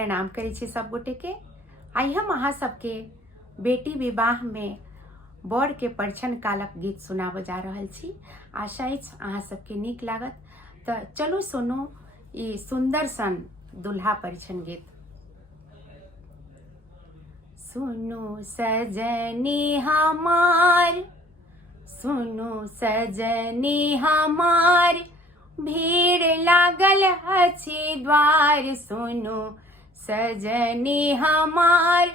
प्रणाम करै छी सब गोटे के। आइ हम अहाँ सबके बेटी विवाह में बर के परिछन कालक गीत सुनाब जा रहल छी। आशा अछि अहाँ सबके नीक लागत। तो चलू सुनू ई सुंदर सन दुल्हा परिछन गीत। सुनो सजनी हमार, सुनो सजनी हमार, भीड़ लागल अछि द्वार। सुनो सजनी हमार,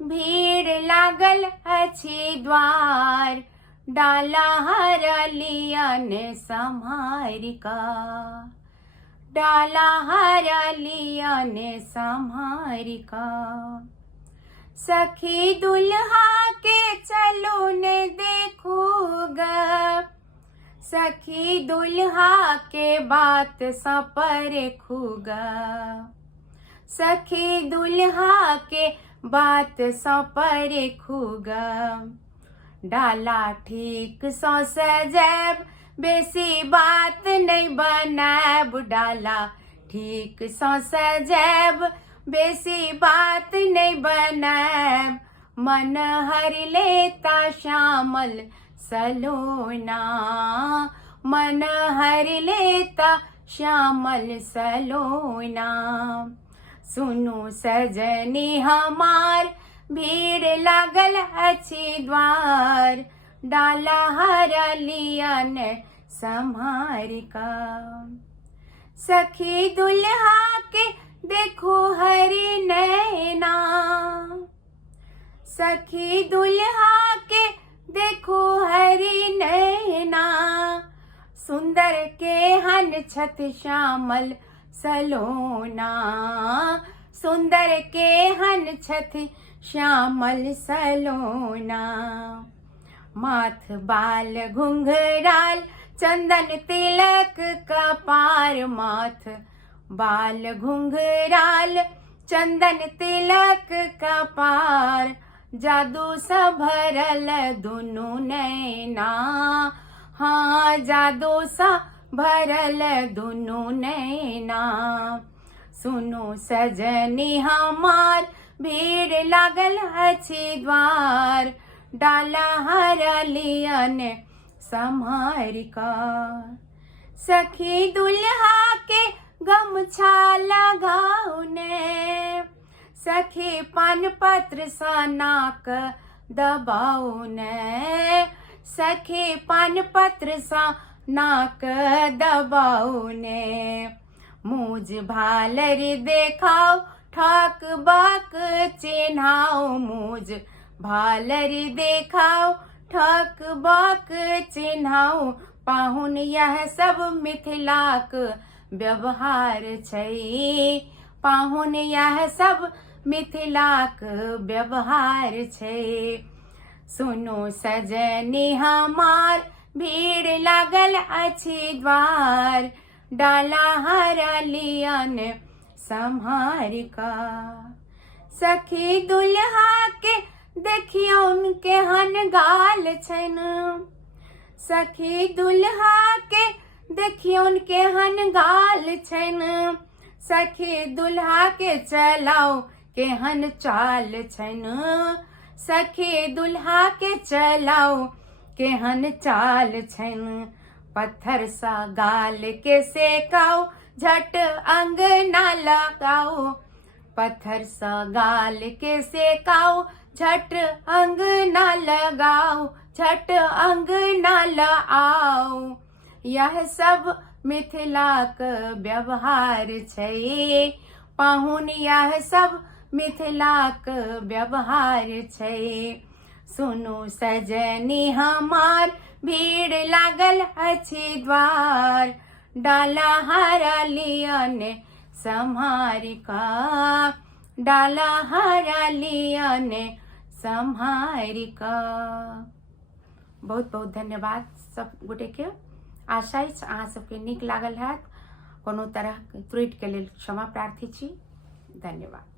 भीड़ लागल अछि द्वार। डाला हरलियन सम्हारिका, डाला हरलियन सम्हारिका। सखी दुल्हा के चलो ने देखूगा, सखी दुल्हा के बात सपरेखूगा, सखी दुल्हा के बात सपरेखूगा। डाला ठीक सौ सजैब, बेसी बात नहीं बनाब। डाला ठीक सौ सजैब, बेसी बात नहीं बनाब। मन हर लेता श्यामल सलोना, मन हर लेता श्यामल सलोना। सुनो सजनी हमार, भीड़ लागल अछि द्वार। डाला हरलियन सम्हारिका। सखी दुल्हा के देखो हरि नैना, सखी दुल्हा के देखो हरि नैना। सुंदर के हन छत श्यामल सलोना, सुंदर के हन छत श्यामल सलोना। माथ बाल घुंघराल, चंदन तिलक कपार। माथ बाल घुंघराल, चंदन तिलक कपार। जादू सा भरल दुनु नैना, हाँ जादू सा भरल दुनु नैना। सुनो सजनी हमार, भीड़ लागल अछि द्वार। डाला हरलियन सम्हारिका। सखी दुल्हा के गमछा लगाओ ने, सखी पान पत्र सा नाक दबाओ ने, सखी पान पत्र सा नाक दबाओ ने। मूज भालर देखाओ, ठाक बाक चिन्हाओ। मूज भालर देखाओ, ठाक बाक चिन्हाओ। पाहुन यह सब मिथिलाक व्यवहार छै, पाहुन यह सब मिथिलाक व्यवहार छै। सुनो सजनी हमार, भीड़ लागल अछि द्वार। डाला हरलियन सम्हारिका। सखी दुल्हा के देखियौन केहन गाल छैन, सखी दुल्हा के देखियौन केहन गाल छैन। सखी दुल्हा के चलाओ केहन चाल छैन, सखी दुल्हा के चलाओ केहन चाल छैन। पत्थर सा गाल के सेकाओ, झट अंगना लगाओ। पत्थर सा गाल के सेकाओ, झट अंगना लगाओ, झट अंगना लाओ। यह सब मिथिलाक व्यवहार छै, पाहुन यह सब मिथिलाक व्यवहार छै। सुनो सजनी हमार, भीड़ लागल अछि द्वार। डाला हरलियन सम्हारिका, डाला हरलियन सम्हारिका। बहुत बहुत धन्यवाद सब गोटे के। आशा अछि अहाँ सबके नीक लागल हैत। कोनो तरह त्रुटि के लेल क्षमा प्रार्थी छी। धन्यवाद।